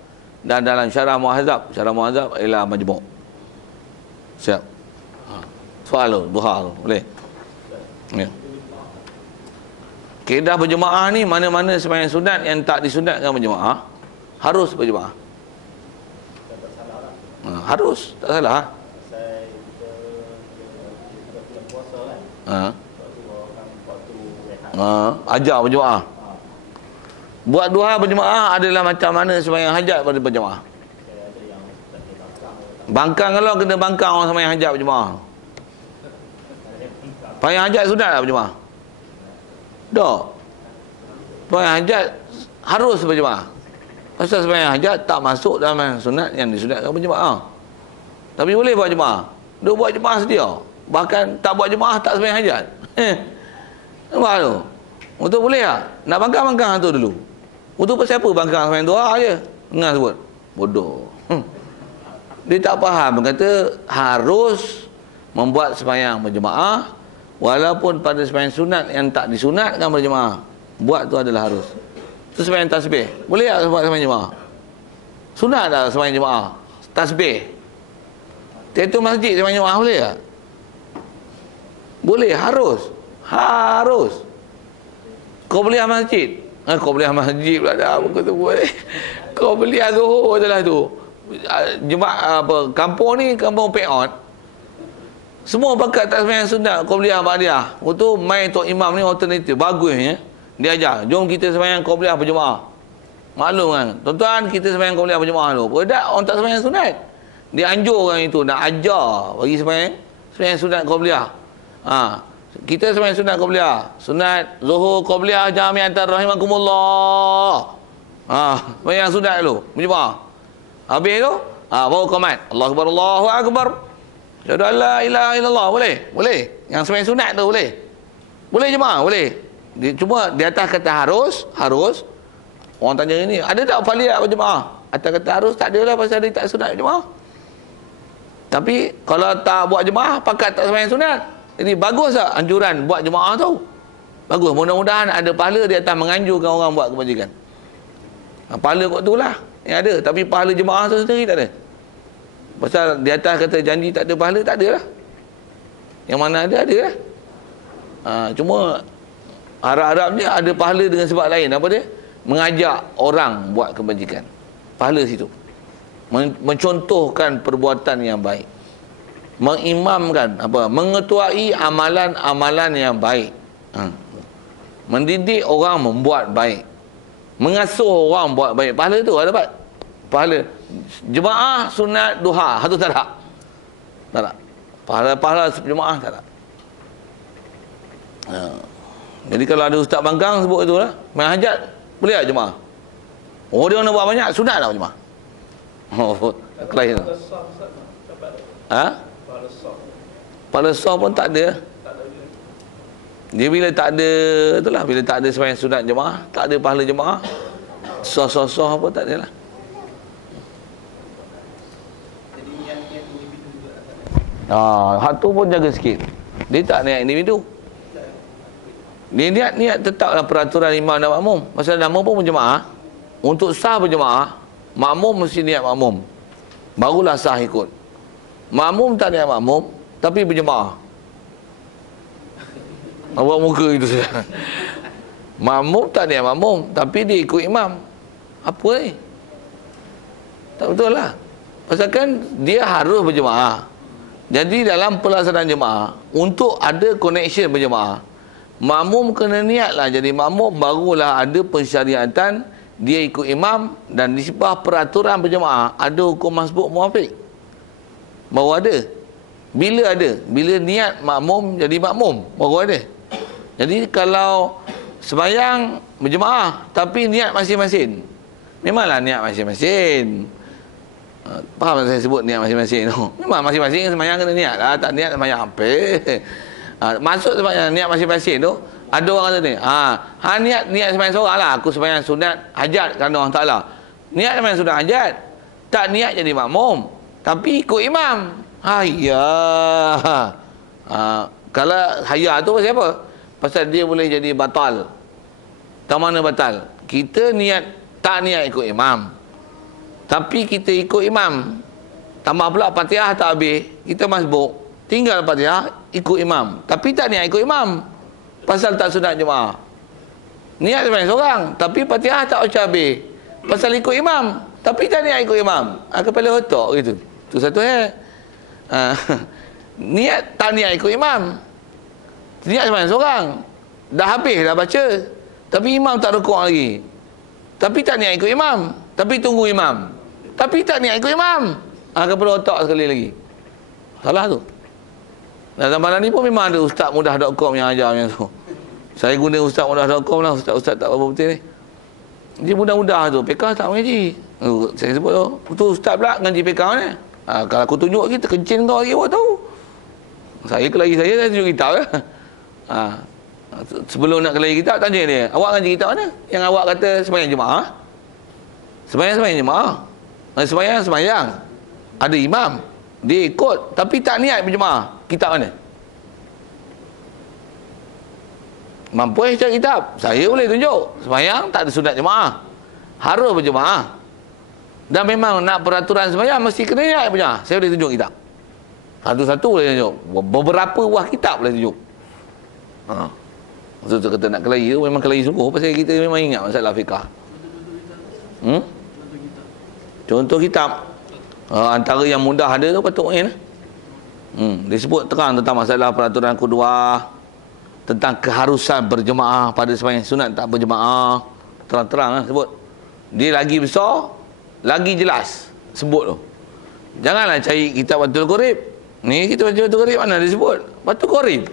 dan dalam Syarah Muhadzab. Syarah Muhadzab ialah majmu'. Siap. Soal tu, duha tu. Boleh? Ya. Kaedah berjemaah ni, mana-mana sembahyang sunat yang tak disunatkan berjemaah, harus berjemaah. Harus, tak salah. Ajar berjemaah. Buat duha berjemaah adalah macam mana sembahyang hajat pada berjemaah. Bangkang, kalau kena bangkang orang sembahyang hajat berjemaah. Sembahyang hajat sunat tak berjemaah? Tak. Sembahyang hajat harus berjemaah. Pasal sembahyang hajat tak masuk dalam sunat yang disunatkan berjemaah. Tapi boleh buat jemaah. Dia buat jemaah sedia. Bahkan tak buat jemaah tak sembahyang hajat. Nampak tu? Untuk boleh tak? Nak bangkang tu dulu. Untuk pasal apa bangkang sembahyang doa je? Dengar sebut. Bodoh. Dia tak faham. Dia kata harus membuat sembahyang berjemaah, walaupun pada sembahyang sunat yang tak disunatkan berjemaah. Buat tu adalah harus. Itu sembahyang tasbih. Boleh tak buat sembahyang jemaah? Sunat tak sembahyang jemaah? Tasbih. Itu masjid sembahyang jemaah boleh tak? Boleh, harus. Harus. Qabliyah masjid. Qabliyah masjid pula dah. Apa tu boleh. Qabliyah Zuhur adalah tu. Jemaah apa, kampung ni kampung Peot. Semua bakat tak sembahyang sunat Qabliyah Ba'diyah. Untuk main tok imam ni alternatif bagusnya. Dia ajar, jom kita sembahyang Qabliyah berjemaah. Maklum kan, tuan-tuan, kita sembahyang Qabliyah berjemaah dulu. Bedak orang tak sembahyang sunat. Dia anjurkan itu, nak ajar bagi sembahyang sunat Qabliyah. Kita sembahyang sunat Qabliyah. Sunat Zuhur Qabliyah jami'atan rahimakumullah. Sembahyang sunat dulu berjemaah. Habis tu, baru qomat. Allahu Akbar, Allahu Akbar. Syahadu an la ilaha illallah. Boleh? Boleh. Yang sembahyang sunat tu boleh. Boleh jemaah, boleh. Cuma di atas kata harus. Orang tanya ini, ada tak faliat berjemaah? Atas kata harus, tak ada lah pasal dia tak sunat berjemaah. Tapi kalau tak buat jemaah, pakat tak sembahyang sunat. Jadi bagus tak anjuran buat jemaah tu? Bagus. Mudah-mudahan ada pahala di atas menganjurkan orang buat kebajikan. Pahala kot tu lah yang ada. Tapi pahala jemaah tu sendiri tak ada. Pasal di atas kata janji tak ada pahala, tak ada lah. Yang mana ada lah. Cuma harap-harapnya ada pahala dengan sebab lain. Apa dia? Mengajak orang buat kebajikan. Pahala situ. Mencontohkan perbuatan yang baik. Mengimamkan apa? Mengetuai amalan-amalan yang baik. Mendidik orang membuat baik. Mengasuh orang buat baik. Pahala tu ada dapat. Pahala jemaah sunat duha. Satu tak ada. Tak ada. Pahala jemaah tak ada. Jadi kalau ada ustaz bangkang sebut itu lah, main hajat boleh tak jemaah? Oh, dia nak buat banyak, sunat tak jemaah? Oh, lain tu. Pahala sah pun tak ada. Dia bila tak ada itulah, bila tak ada sembahyang sunat jemaah, tak ada pahala jemaah, sah apa tak ada lah. Hak tu pun jaga sikit. Dia tak niat individu. Dia niat tetaplah peraturan imam dan makmum. Pasal nama pun berjemaah. Untuk sah berjemaah, makmum mesti niat makmum. Barulah sah ikut. Makmum tak niat makmum, tapi berjemaah. Buat muka itu saja. Makmum tak niat makmum, tapi dia ikut imam. Apa ni? Tak betul lah. Pasal kan dia harus berjemaah. Jadi dalam pelaksanaan jemaah, untuk ada connection berjemaah, makmum kena niatlah jadi makmum, barulah ada pensyariatan dia ikut imam, dan disebab peraturan berjemaah ada hukum masbuk muafiq. Baru ada. Bila ada? Bila niat makmum jadi makmum, baru ada. Jadi kalau sembahyang berjemaah tapi niat masing-masing, memanglah niat masing-masing. Faham saya sebut niat masing-masing tu? Memang masing-masing sembahyang kena niat lah. Tak niat sembahyang apa. Masuk sembahyang niat masing-masing tu, ada orang kata ni, niat sembahyang seorang lah. Aku sembahyang sunat hajat kerana Allah Ta'ala. Niat sembahyang sunat hajat, tak niat jadi makmum, tapi ikut imam. Kalau hayya tu pasal apa? Pasal dia boleh jadi batal. tak mana batal. Kita tak niat ikut imam, tapi kita ikut imam, tambah pula Fatihah tak habis, kita masbuk, tinggal Fatihah, ikut imam, tapi tak niat ikut imam pasal tak sunat jemaah. Niat sembahyang seorang, tapi Fatihah tak baca habis pasal ikut imam, tapi tak niat ikut imam. Kepala otak gitu. Tu satu tak niat ikut imam, niat sembahyang seorang, dah habis dah baca, tapi imam tak rukuk lagi, tapi tak niat ikut imam, tapi tunggu imam, tapi tak niat ikut imam. Kepala otak sekali lagi. Salah tu. Dan zaman ni pun memang ada ustazmudah.com yang ajar macam tu. Saya guna ustazmudah.com lah. Ustaz tak apa betul ni. Dia mudah-mudah tu. Pekah tak mengaji. Saya sebut tu. Tu ustaz pula ngaji pekah ni. Kalau aku tunjuk lagi, terkencing kau lagi, awak tahu. Saya kelahi saya tunjuk kitab ya. Sebelum nak kelahi kitab, tanya dia, awak ngaji kitab mana? Yang awak kata sembahyang jemaah. Sembahyang jemaah. Sembahyang. Ada imam. Dia ikut, tapi tak niat berjemaah. Kitab mana? Mampu cari kitab. Saya boleh tunjuk. Sembahyang tak ada sunat jemaah, harus berjemaah. Dan memang nak peraturan sembahyang mesti kena niat berjemaah. Saya boleh tunjuk kitab. Satu-satu boleh tunjuk. Beberapa buah kitab boleh tunjuk. Maksud tu kata nak kelahi tu memang kelahi sungguh. Pasal kita memang ingat masalah fiqah. Contoh kitab. Antara yang mudah ada tu patut main. Disebut terang tentang masalah peraturan qudwah, tentang keharusan berjemaah pada sembahyang sunat tak berjemaah. Terang-terang lah sebut. Dia lagi besar, lagi jelas sebut tu. Janganlah cari kitab Fathul Qorib. Ni kita baca Fathul Qorib mana dia sebut? Fathul Qorib.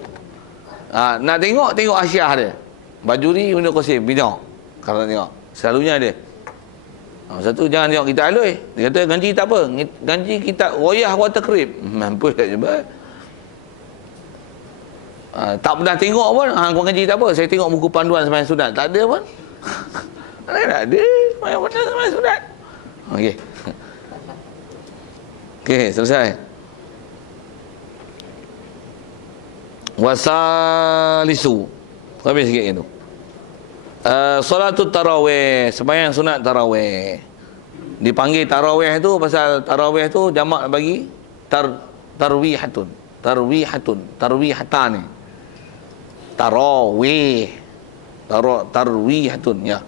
Nak tengok Asyah dia. Bajuri Ibnu Qasim bina. Kalau nak tengok, selalunya ada. Satu jangan tengok kitab alui. Dia kata ganji kitab apa? Ganji kitab Royah wa Takrib. Mampus tak cuba. Tak pernah tengok pun. Kau ganji kitab apa? Saya tengok buku panduan sembahyang sunat. Tak ada pun. Mana tak ada sembahyang mana sembahyang sunat. Okey. Okey, selesai. Wasalisu. Habis sikit itu. Solatul tarawih, sembahyang sunat tarawih. Dipanggil tarawih tu pasal tarawih tu jamak bagi tarwihatun. Tarwihatan ni. Tarawih. Tarwihatun ya.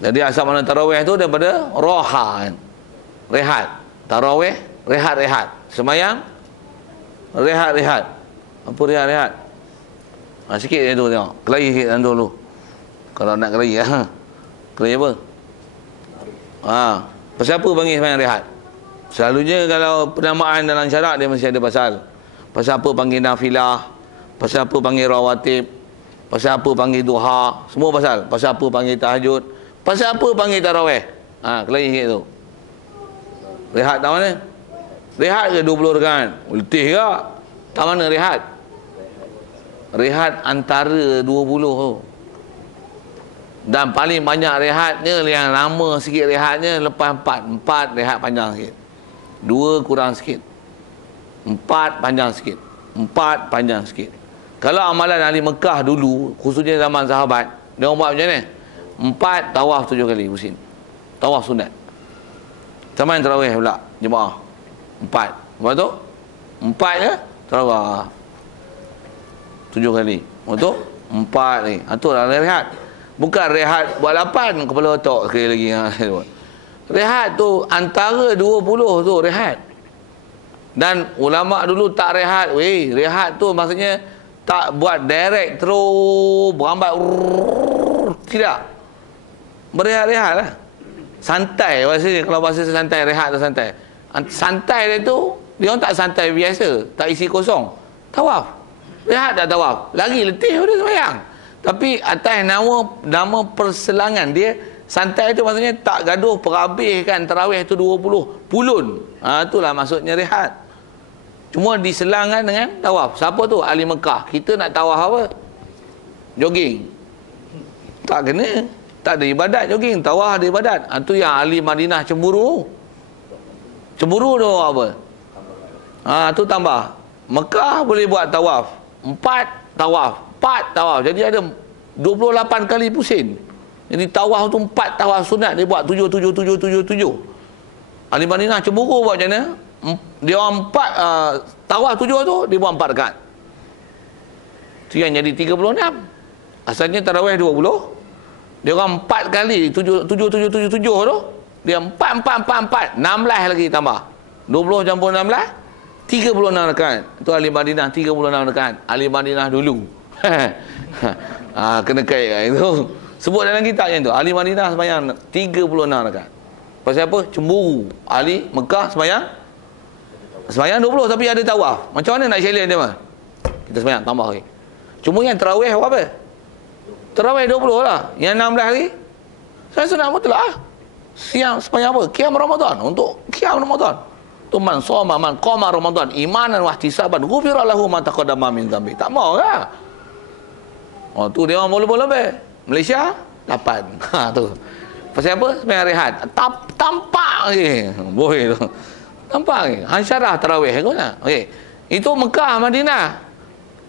Jadi asal mana tarawih tu daripada roha kan. Rehat. Tarawih rehat-rehat. Sembahyang rehat-rehat. Apa rehat-rehat? Sikit dia tu tengok. Kelahi sikit dulu. Kalau nak kelahi kelahi apa? Pasal apa panggil sembahyang rehat? Selalunya kalau penamaan dalam syarak dia mesti ada pasal. Pasal apa panggil nafilah? Pasal apa panggil rawatib? Pasal apa panggil duha? Semua pasal. Pasal apa panggil tahajud? Pasal apa panggil tarawih? Kelahi sikit tu. Rehat tak mana? Rehat ke 20 rakaat? Letih ke? Tak mana rehat? Rehat antara 20 tu. Dan paling banyak rehatnya, yang lama sikit rehatnya lepas 4 rehat panjang sikit, 2 kurang sikit, 4 panjang sikit, 4 panjang sikit. Kalau amalan ahli Mekah dulu, khususnya zaman sahabat, dia orang buat macam ni, 4 tawaf 7 kali pusing. Tawaf sunat. Zaman tarawih pula jemaah 4. Lepas tu 4 je tarawih 7 kali. Untuk 4 ni. Itu lah rehat. Bukan rehat buat 8 kepala otak sekali lagi. Rehat tu antara 20 tu rehat. Dan ulama dulu tak rehat. Rehat tu maksudnya tak buat direct terus berambat. Tidak. Berehat-rehat lah. Santai maksudnya. Kalau bahasa santai, rehat tu santai. Santai dia tu, dia orang tak santai biasa. Tak isi kosong. Tawaf. Rehat dah tawaf. Lagi letih dia sembahyang. Tapi atas nama perselangan dia, santai tu maksudnya tak gaduh perhabiskan tarawih tu 20 pulun. Itulah maksudnya rehat. Cuma diselangkan dengan tawaf. Siapa tu? Ahli Mekah. Kita nak tawaf apa? Jogging. Tak kena. Tak ada ibadat jogging. Tawaf ada ibadat. Itu yang ahli Madinah cemburu. Cemburu tu apa? Tu tambah. Mekah boleh buat tawaf 4 tawaf 4 tawaf. Jadi ada 28 kali pusing. Jadi tawaf tu 4 tawaf sunat dia buat 7. Ahli Madinah cemburu buat macam mana? Dia orang 4 tawaf 7 tu dia buat 4 rakaat. Tu yang jadi 36. Asalnya tarawih 20. Dia orang 4 kali 7 tu dia 4 16 lagi tambah. 20 campur 16 36 rakaat. Itu ahli Madinah 36 rakaat. Ahli Madinah dulu. Kena kait itu. Sebut dalam kitab yang tu. Ahli Madinah sembahyang 36 rakaat. Pasal apa? Cemburu. Ahli Mekah sembahyang 20 tapi ada tawaf. Macam mana nak challenge dia mah? Kita sembahyang tambah lagi. Cuma yang tarawih apa? Tarawih 20 lah. Yang 16 lagi saya sunat mutlak lah. Siang sembahyang apa? Qiyam Ramadan. Untuk qiyam Ramadan. Tu man shoma man qama Ramadan imanan wa ihtisaban ghufira lahu ma taqaddama min dhanbi. Tak mau lah. Oh tu dia orang bola-bola be. Malaysia 8. Tu. Pasal apa? Sembahyang rehat. Tampak lagi. Boleh tu. Tampak lagi. Hansyarah tarawih kau nak. Okey. Itu Mekah, Madinah.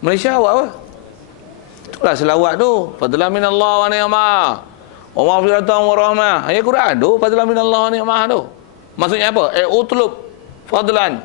Malaysia buat apa? Itulah selawat tu. Fadlan minallah wa ni'mah. Wa maghfiratan wa rahmah. Ayat Quran tu fadlan minallah wa ni'mah tu. Maksudnya apa? Utlub fadlan